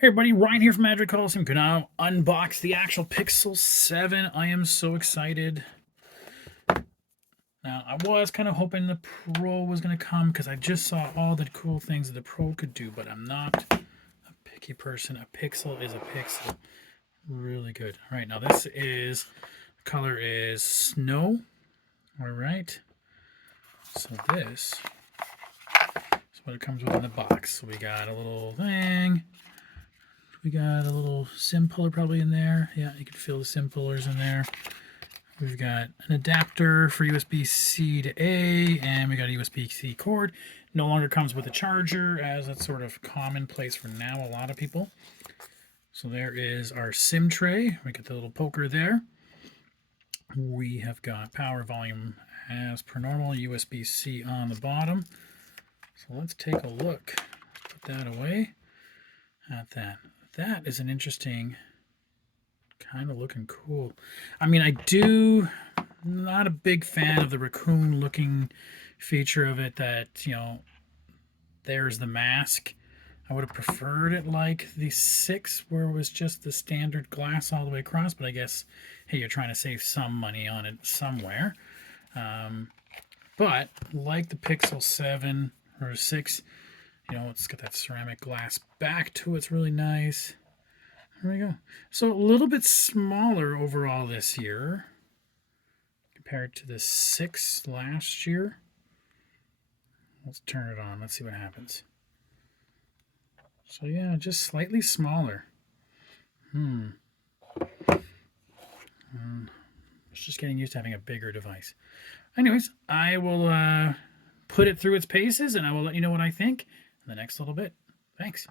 Hey everybody, Ryan here from Magic Coliseum. Can now unbox the actual Pixel 7. I am so excited. Now, I was kind of hoping the Pro was going to come because I just saw all the cool things that the Pro could do, but I'm not a picky person. A Pixel is a Pixel. Really good. All right, now this is, the color is Snow. All right. So this is what it comes with in the box. So we got a little thing. We got a little SIM puller probably in there. Yeah, you can feel the SIM pullers in there. We've got an adapter for USB-C to A, and we got a USB-C cord. No longer comes with a charger, as that's sort of commonplace for now, a lot of people. So there is our SIM tray. We got the little poker there. We have got power volume as per normal, USB-C on the bottom. So let's take a look. Put that away at that. That is an interesting, kind of looking cool. I mean, not a big fan of the raccoon looking feature of it that, there's the mask. I would have preferred it like the 6 where it was just the standard glass all the way across, but I guess, hey, you're trying to save some money on it somewhere. But like the Pixel 7 or 6, it's got that ceramic glass back to it. It's really nice. There we go. So a little bit smaller overall this year compared to the 6 last year. Let's turn it on. Let's see what happens. So yeah, just slightly smaller. It's just getting used to having a bigger device. Anyways, I will put it through its paces and I will let you know what I think in the next little bit. Thanks.